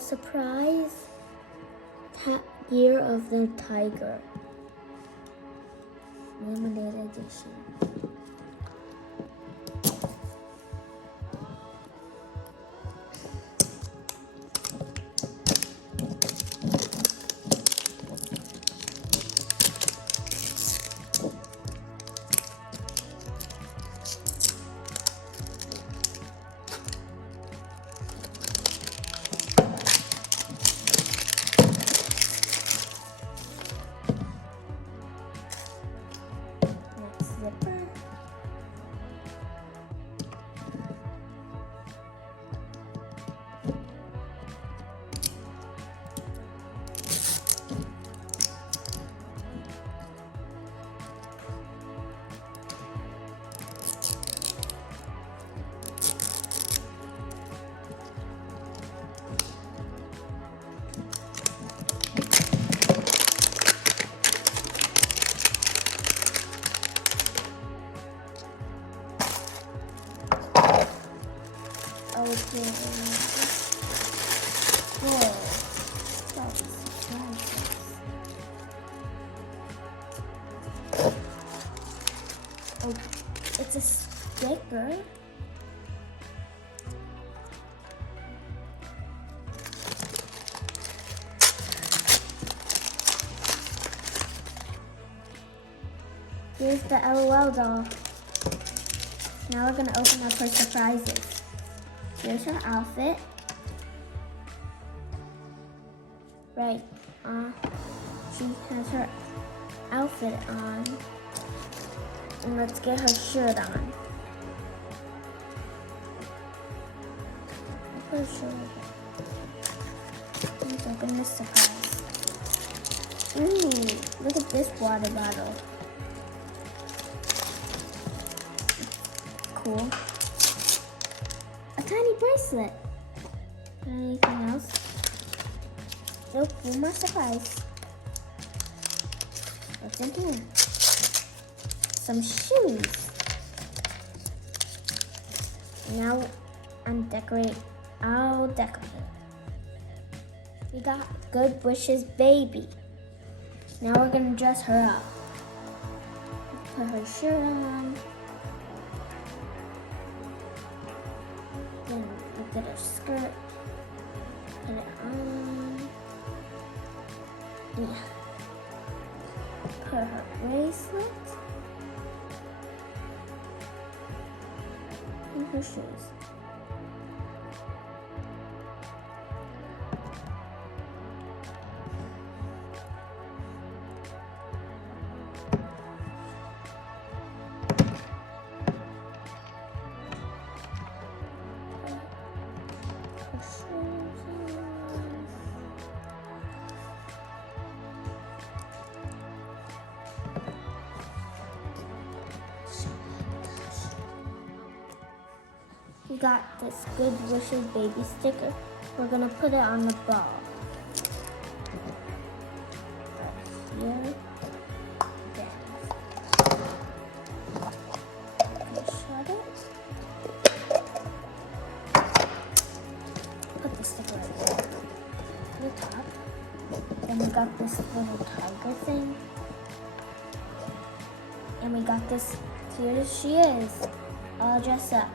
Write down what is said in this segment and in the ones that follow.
surprise year of the tiger. Limited edition. Zipper. Okay. Whoa. That's nice. Oh, it's a sticker. Here's the LOL doll. Now we're gonna open up her surprises. Here's her outfit. Right, she has her outfit on. And let's get her shirt on. Put her shirt on. Let's open this surprise. Ooh, look at this water bottle. Cool. A tiny bracelet. Anything else? Nope, one more surprise. What's in here? Some shoes. Now I'll decorate. We got Good Wishes Baby. Now we're gonna dress her up. Put her shirt on. Then look at her skirt. Put it on. Yeah. Put her bracelet. And her shoes. We got this Good Wishes Baby sticker. We're gonna put it on the ball. Right here. There. Shut it. Put the sticker right there. To the top. Then we got this little tiger thing. And we got this, here she is, all dressed up.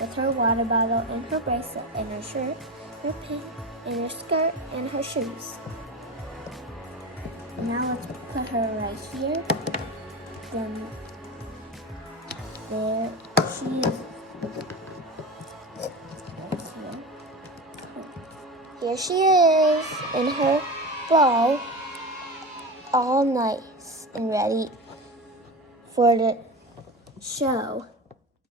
With her water bottle and her bracelet and her shirt, her pin, and her skirt and her shoes. Now let's put her right here. Then there she is. Here she is in her ball, all nice and ready for the show.